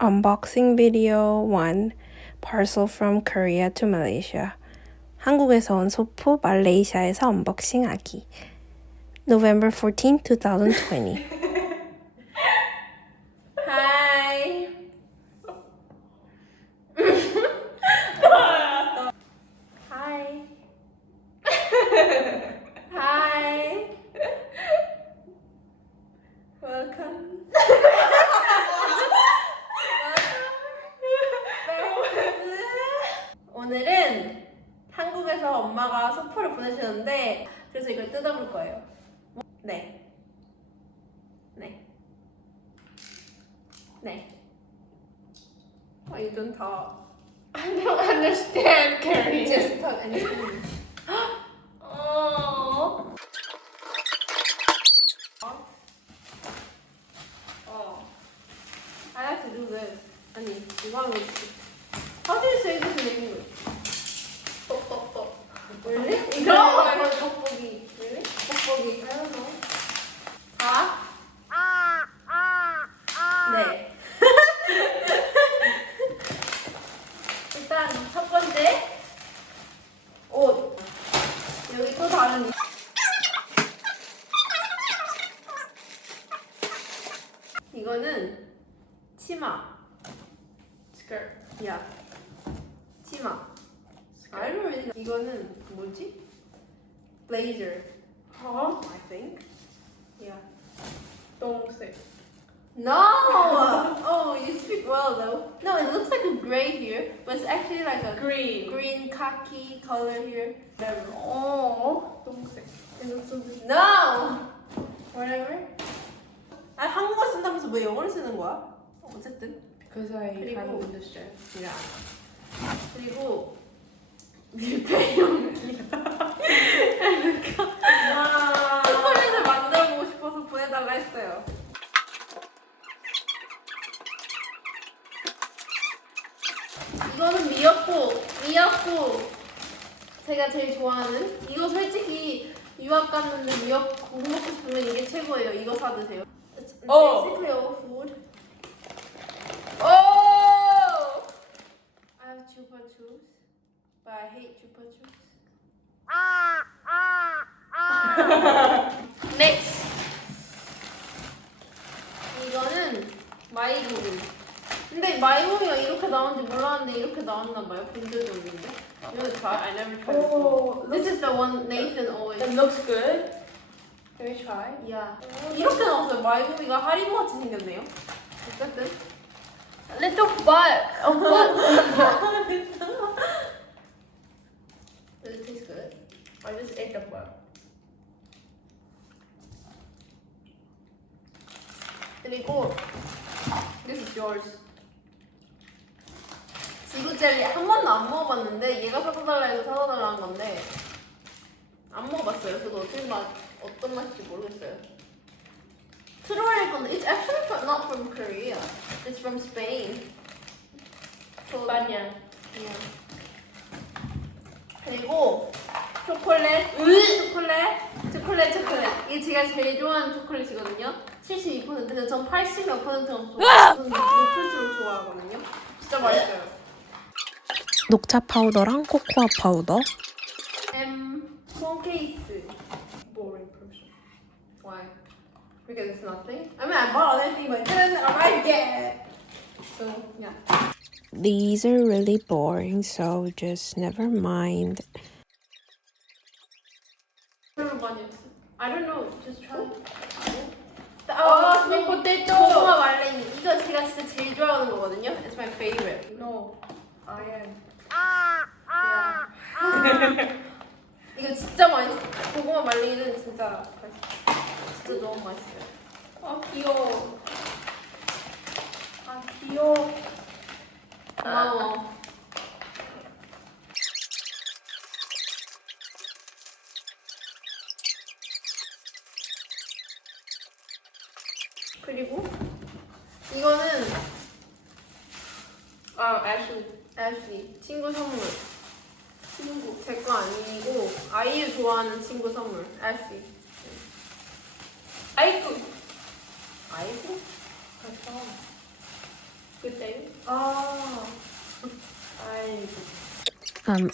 Unboxing video 1. Parcel from Korea to Malaysia. 한국에서 온 소포 말레이시아에서 언박싱하기. November 14, 2020. Hi. Hi. Hi. Welcome. 오늘은 한국에서 엄마가 소포를 보내주셨는데 그래서 이걸 뜯어볼 거예요. 네. You don't talk. I don't understand, Carrie. Just talk anything. Oh. I have to do this. 아니, 이거 하면 How do you say this in English? Really? 이거 뽁뽁이. Really? 뽁뽁이. I don't know. 자. 네. 일단 첫 번째 옷. 여기 또 다른 이거는 치마. Skirt. 야. 치마. I don't really know. 이거는 뭐지? Blazer. Huh? I think. Yeah. 동색. No! Oh, you speak well though. No, it looks like a gray here, but it's actually like a green khaki color here. Oh. 동색. It looks so good. No! Whatever. 아, 한국어 쓴다면서 왜 영어를 쓰는 거야? 어쨌든. Because I 그리고- don't understand. 야. 그리고 밀폐용기다. 와. 초콜릿을 만들어보고 싶어서 보내달라 했어요. 이거는 미역국. 제가 제일 좋아하는. 이거 솔직히 유학 갔는데 미역국 먹고 싶으면 이게 최고예요. 이거 사 드세요. It's basically all food. Oh! I have Chupa Chups, but I hate Chupa Chups. Next. 이거는 마이구미. 근데 마이구미가 이렇게 나오는지 몰랐는데 이렇게 나왔나봐요. 본드적인데. You wanna try? I never tried before. Oh, This is the one Nathan always. it looks good. Can we try? Yeah. 이렇게 나왔어요. 마이구미가 하리보 같이 생겼네요. 어쨌든. Little butt. A butt. Does it taste good? I just ate the butt. 그리고 This is yours. 지구 젤리 한 번도 안 먹어봤는데 얘가 사다 달라 해서 사다 달라는 건데 안 먹어봤어요. 그래서 어떤 맛인지 모르겠어요. 트롤일 건데 it's actually not from Korea. It's from Spain. España. Yeah. 그리고 초콜릿. 이게 제가 제일 좋아하는 초콜릿이거든요. 72%. 전 80몇 %는 높을수록 좋아하거든요. 진짜 맛있어요. 녹차 파우더랑 코코아 파우더. 폰 케이스. Boring person. Why? Because it's nothing. I mean, I bought anything, but it didn't arrive yet. So yeah. These are really boring, so just never mind. I don't know. Just try. sweet potato. 고구마 말랭이. 이거 제가 진짜 제일 좋아하는 거거든요. It's my favorite. No, I am. 이거 진짜 맛있어. 고구마 말랭이는 진짜 맛있어. 진짜 너무 맛있어요. 아 귀여워. 아 귀여워. 고마워. 그리고 이거는 애슐리 친구 선물. 제 거 아니고 아이유 좋아하는 친구 선물. 애슐리. 아이쿠. 아이고? 벌써. 그때. 아. 아이고.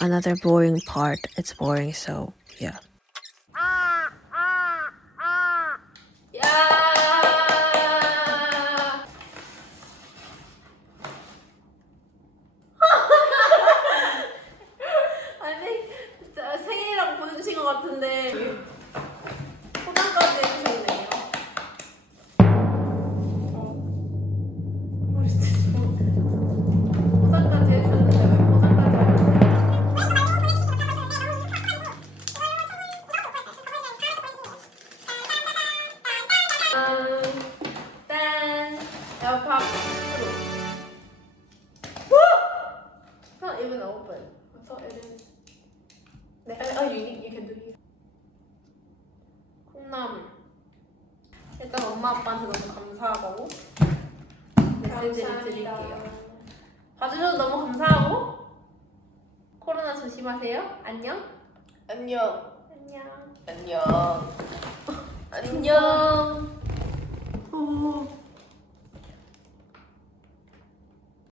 Another boring part. It's boring, so yeah. 야. 아니 진짜 생일이라고 보내주신 것 같은데 포장까지 해주셨네요. 포장까지 해주셨는데 왜 포장까지 짠! 야, 밥 으로. It's not even open. I thought it is. 네. You can do it. 콩나물. 일단 엄마 아빠한테 너무 감사하다고 메시지를 드릴게요. 봐주셔서 너무 감사하고 코로나 조심하세요. 안녕. 안녕. 안녕. 안녕. 안녕.